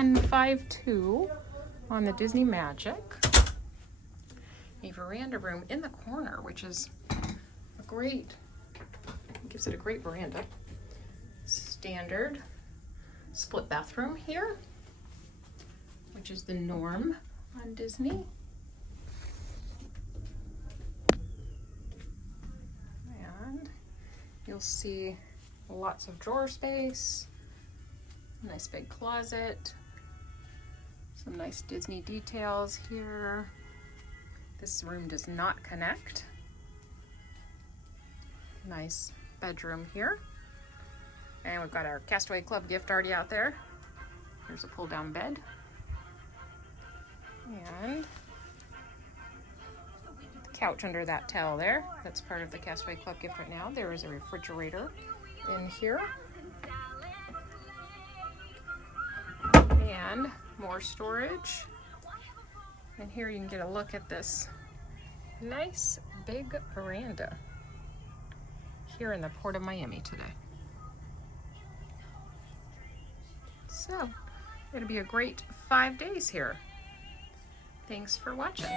3152 on the Disney Magic. A veranda room in the corner, which is a great, gives it a great veranda. Standard split bathroom here, which is the norm on Disney. And you'll see lots of drawer space, nice big closet, some nice Disney details here. This room does not connect. Nice bedroom here. And we've got our Castaway Club gift already out there. Here's a pull down bed. And the couch under that towel there. That's part of the Castaway Club gift right now. There is a refrigerator in here. And more storage. And here you can get a look at this nice big veranda here in the Port of Miami today. So it'll be a great 5 days here. Thanks for watching.